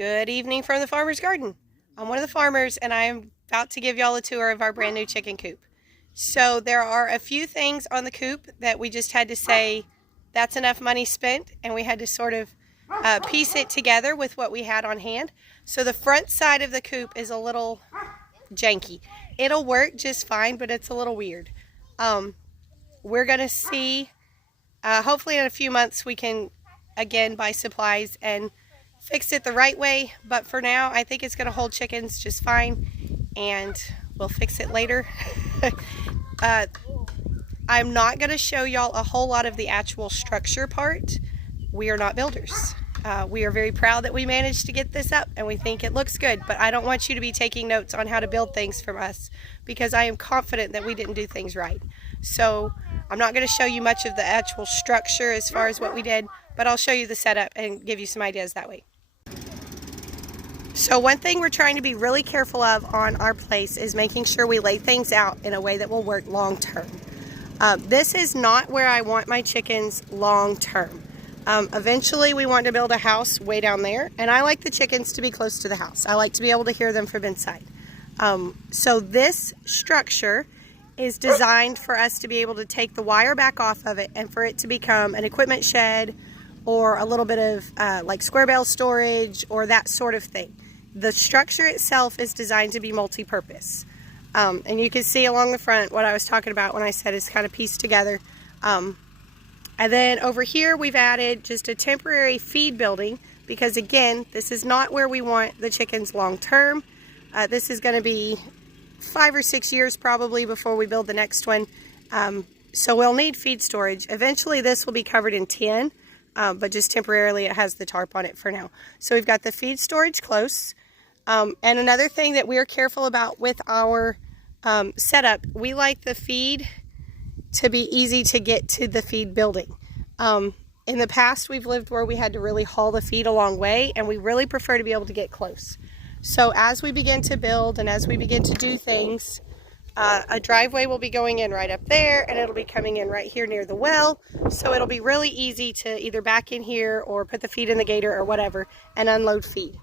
Good evening from the farmer's garden. I'm one of the farmers and I'm about to give y'all a tour of our brand new chicken coop. So there are a few things on the coop that we just had to say that's enough money spent, and we had to sort of piece it together with what we had on hand. So the front side of the coop is a little janky. It'll work just fine, but it's a little weird. We're gonna see, hopefully in a few months we can again buy supplies and fix it the right way, but for now I think it's going to hold chickens just fine, and we'll fix it later. I'm not going to show y'all a whole lot of the actual structure part. We are not builders. We are very proud that we managed to get this up and we think it looks good, but I don't want you to be taking notes on how to build things from us, because I am confident that we didn't do things right. So I'm not going to show you much of the actual structure as far as what we did, but I'll show you the setup and give you some ideas that way. So one thing we're trying to be really careful of on our place is making sure we lay things out in a way that will work long term. This is not where I want my chickens long term. Eventually we want to build a house way down there, and I like the chickens to be close to the house. I like to be able to hear them from inside. So this structure is designed for us to be able to take the wire back off of it and for it to become an equipment shed or a little bit of like square bale storage or that sort of thing. The structure itself is designed to be multi-purpose. And you can see along the front what I was talking about when I said it's kind of pieced together. And then over here we've added just a temporary feed building, because again, this is not where we want the chickens long term. This is going to be 5 or 6 years probably before we build the next one. So we'll need feed storage. Eventually this will be covered in tin, but just temporarily it has the tarp on it for now. So we've got the feed storage close. And another thing that we're careful about with our setup, we like the feed to be easy to get to the feed building. In the past we've lived where we had to really haul the feed a long way, and we really prefer to be able to get close. So as we begin to build and as we begin to do things, a driveway will be going in right up there, and it'll be coming in right here near the well. So it'll be really easy to either back in here or put the feed in the gator or whatever and unload feed.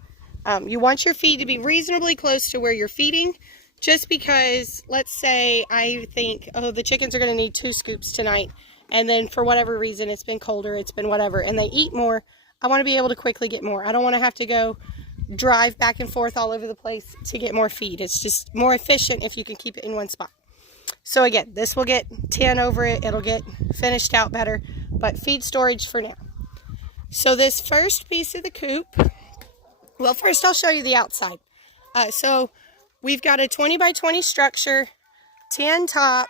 You want your feed to be reasonably close to where you're feeding, just because, let's say I think, oh, the chickens are going to need 2 scoops tonight, and then for whatever reason it's been colder, it's been whatever, and they eat more. I want to be able to quickly get more. I don't want to have to go drive back and forth all over the place to get more feed. It's just more efficient if you can keep it in one spot. So again, this will get tin over it. It'll get finished out better, but feed storage for now. So this first piece of the coop, well, first I'll show you the outside. So we've got a 20 by 20 structure, tin top,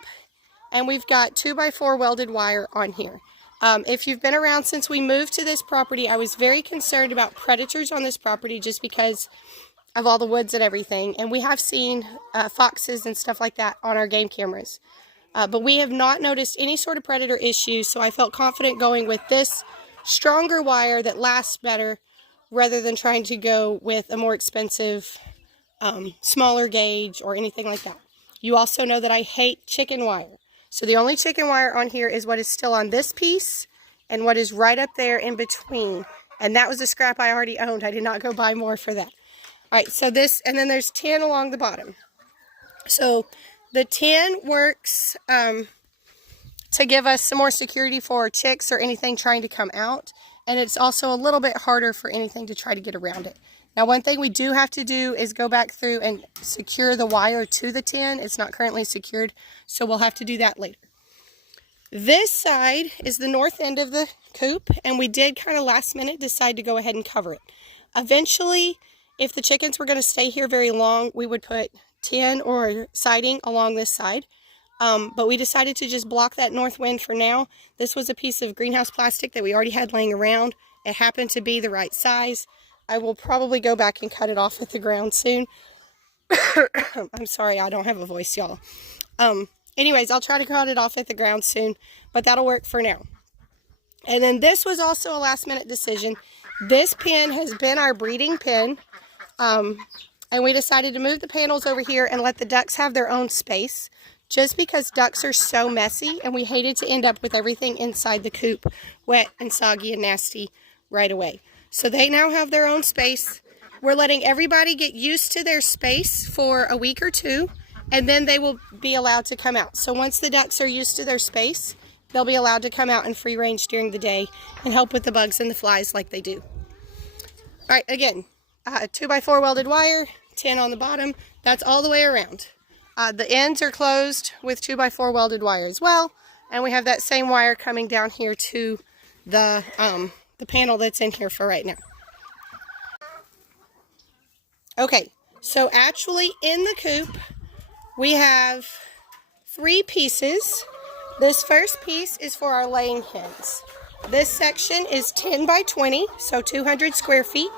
and we've got 2 by 4 welded wire on here. If you've been around since we moved to this property, I was very concerned about predators on this property just because of all the woods and everything. And we have seen foxes and stuff like that on our game cameras. But we have not noticed any sort of predator issues, so I felt confident going with this stronger wire that lasts better rather than trying to go with a more expensive, smaller gauge or anything like that. You also know that I hate chicken wire. So the only chicken wire on here is what is still on this piece and what is right up there in between. And that was the scrap I already owned. I did not go buy more for that. All right, so this, and then there's tin along the bottom. So the tin works to give us some more security for chicks or anything trying to come out. And it's also a little bit harder for anything to try to get around it. Now, one thing we do have to do is go back through and secure the wire to the tin. It's not currently secured, so we'll have to do that later. This side is the north end of the coop, and we did kind of last minute decide to go ahead and cover it. Eventually, if the chickens were going to stay here very long, we would put tin or siding along this side. But we decided to just block that north wind for now. This was a piece of greenhouse plastic that we already had laying around. It happened to be the right size. I will probably go back and cut it off at the ground soon. I'm sorry, I don't have a voice, y'all. Anyways, I'll try to cut it off at the ground soon, but that'll work for now. And then this was also a last minute decision. This pen has been our breeding pen. And we decided to move the panels over here and let the ducks have their own space, just because ducks are so messy and we hated to end up with everything inside the coop wet and soggy and nasty right away. So they now have their own space. We're letting everybody get used to their space for a week or two, and then they will be allowed to come out. So once the ducks are used to their space, they'll be allowed to come out in free range during the day and help with the bugs and the flies like they do. All right, again, 2x4 welded wire, 10 on the bottom. That's all the way around. The ends are closed with 2x4 welded wire as well, and we have that same wire coming down here to the panel that's in here for right now. Okay, so actually in the coop, we have 3 pieces. This first piece is for our laying hens. This section is 10 by 20, so 200 square feet.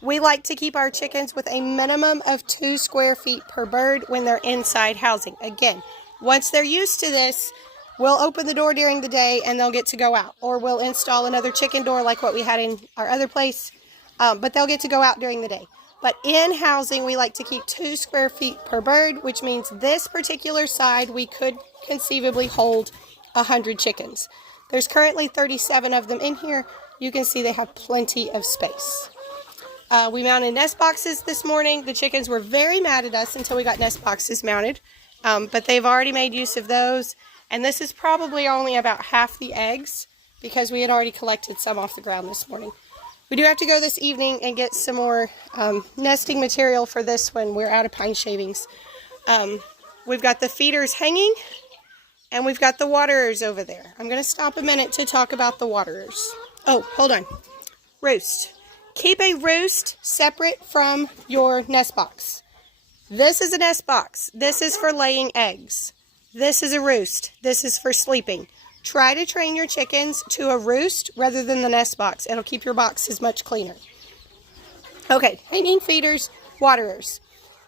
We like to keep our chickens with a minimum of 2 square feet per bird when they're inside housing. Again, once they're used to this, we'll open the door during the day and they'll get to go out. Or we'll install another chicken door like what we had in our other place, but they'll get to go out during the day. But in housing, we like to keep 2 square feet per bird, which means this particular side, we could conceivably hold 100 chickens. There's currently 37 of them in here. You can see they have plenty of space. We mounted nest boxes this morning. The chickens were very mad at us until we got nest boxes mounted, but they've already made use of those. And this is probably only about half the eggs because we had already collected some off the ground this morning. We do have to go this evening and get some more nesting material for this one. We're out of pine shavings. We've got the feeders hanging, and we've got the waterers over there. I'm going to stop a minute to talk about the waterers. Oh, hold on. Roost. Keep a roost separate from your nest box. This is a nest box. This is for laying eggs. This is a roost. This is for sleeping. Try to train your chickens to a roost rather than the nest box. It'll keep your boxes much cleaner. Okay, hanging feeders, waterers.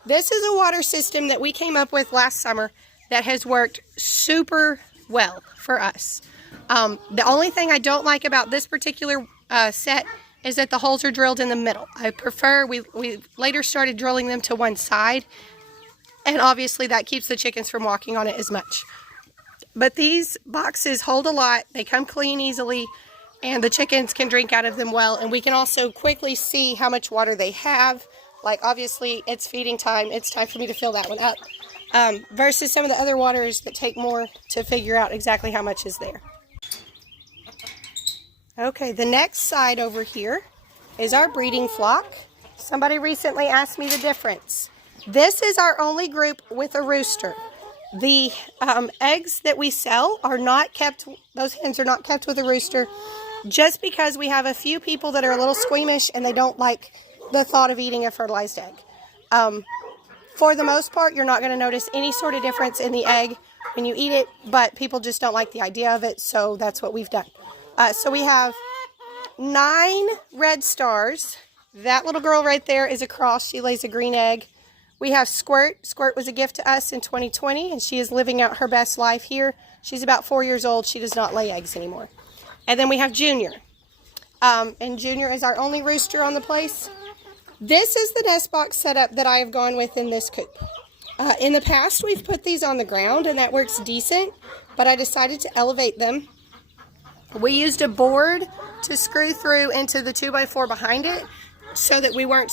This is a water system that we came up with last summer that has worked super well for us. The only thing I don't like about this particular set is that the holes are drilled in the middle. I prefer, we later started drilling them to one side, and obviously that keeps the chickens from walking on it as much. But these boxes hold a lot, they come clean easily, and the chickens can drink out of them well, and we can also quickly see how much water they have. Like obviously it's feeding time, it's time for me to fill that one up, versus some of the other waters that take more to figure out exactly how much is there. Okay, the next side over here is our breeding flock. Somebody recently asked me the difference. This is our only group with a rooster. The eggs that we sell are not kept, those hens are not kept with a rooster, just because we have a few people that are a little squeamish and they don't like the thought of eating a fertilized egg. For the most part, you're not going to notice any sort of difference in the egg when you eat it, but people just don't like the idea of it, so that's what we've done. So we have 9 red stars. That little girl right there is a cross. She lays a green egg. We have Squirt. Squirt was a gift to us in 2020, and she is living out her best life here. She's about 4 years old. She does not lay eggs anymore. And then we have Junior. And Junior is our only rooster on the place. This is the nest box setup that I have gone with in this coop. In the past, we've put these on the ground, and that works decent, but I decided to elevate them. We used a board to screw through into the 2x4 behind it so that we weren't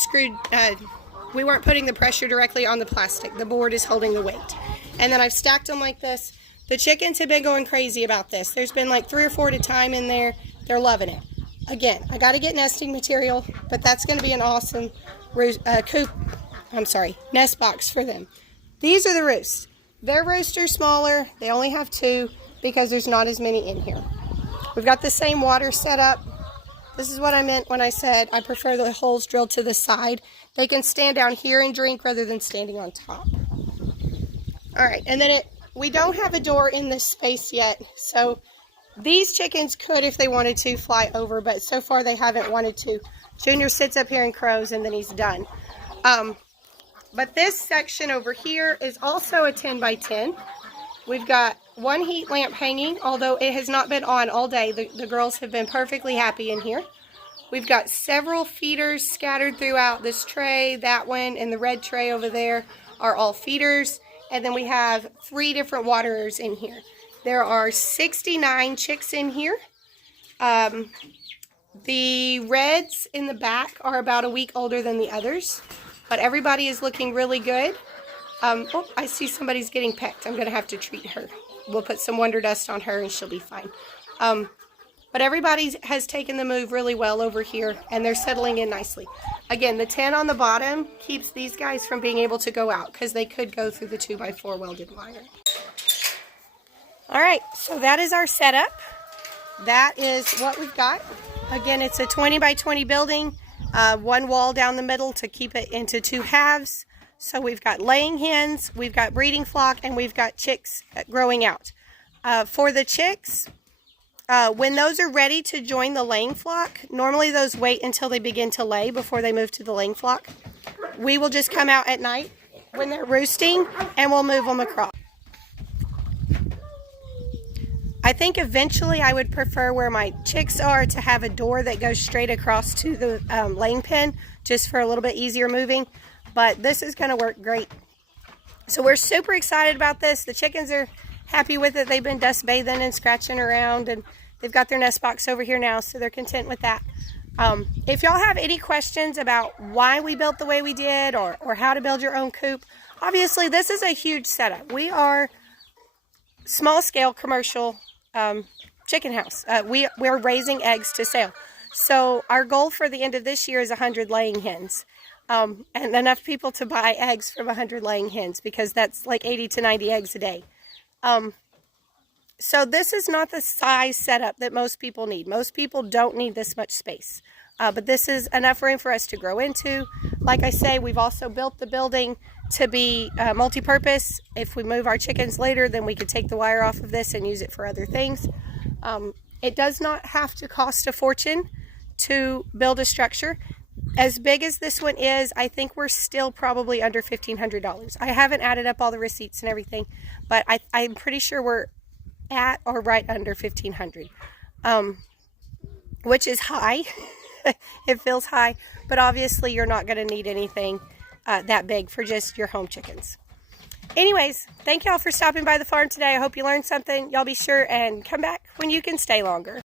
we weren't putting the pressure directly on the plastic. The board is holding the weight. And then I've stacked them like this. The chickens have been going crazy about this. There's been like 3 or 4 at a time in there. They're loving it. Again, I got to get nesting material, but that's going to be an awesome nest box for them. These are the roosts. Their roosts are smaller. They only have 2 because there's not as many in here. We've got the same water set up. This is what I meant when I said I prefer the holes drilled to the side. They can stand down here and drink rather than standing on top. All right, and then we don't have a door in this space yet, so these chickens could, if they wanted to, fly over, but so far they haven't wanted to. Junior sits up here and crows, and then he's done. But this section over here is also a 10 by 10. We've got 1 heat lamp hanging, although it has not been on all day. The girls have been perfectly happy in here. We've got several feeders scattered throughout this tray. That one and the red tray over there are all feeders. And then we have 3 different waterers in here. There are 69 chicks in here. The reds in the back are about a week older than the others, but everybody is looking really good. Oh, I see somebody's getting pecked. I'm going to have to treat her. We'll put some Wonder Dust on her and she'll be fine. But everybody has taken the move really well over here, and they're settling in nicely. Again, the 10 on the bottom keeps these guys from being able to go out because they could go through the 2x4 welded wire. All right, so that is our setup. That is what we've got. Again, it's a 20 by 20 building, one wall down the middle to keep it into 2 halves. So we've got laying hens, we've got breeding flock, and we've got chicks growing out. For the chicks, when those are ready to join the laying flock, normally those wait until they begin to lay before they move to the laying flock. We will just come out at night when they're roosting and we'll move them across. I think eventually I would prefer where my chicks are to have a door that goes straight across to the laying pen, just for a little bit easier moving. But this is going to work great. So we're super excited about this. The chickens are happy with it. They've been dust bathing and scratching around, and they've got their nest box over here now, so they're content with that. If y'all have any questions about why we built the way we did, or how to build your own coop, obviously this is a huge setup. We are small scale commercial chicken house. We're raising eggs to sale. So our goal for the end of this year is 100 laying hens. And enough people to buy eggs from 100 laying hens, because that's like 80 to 90 eggs a day. So this is not the size setup that most people need. Most people don't need this much space. But this is enough room for us to grow into. Like I say, we've also built the building to be multi-purpose. If we move our chickens later, then we could take the wire off of this and use it for other things. It does not have to cost a fortune to build a structure. As big as this one is, I think we're still probably under $1,500. I haven't added up all the receipts and everything, but I'm pretty sure we're at or right under $1,500, which is high. It feels high, but obviously you're not going to need anything that big for just your home chickens. Anyways, thank y'all for stopping by the farm today. I hope you learned something. Y'all be sure and come back when you can stay longer.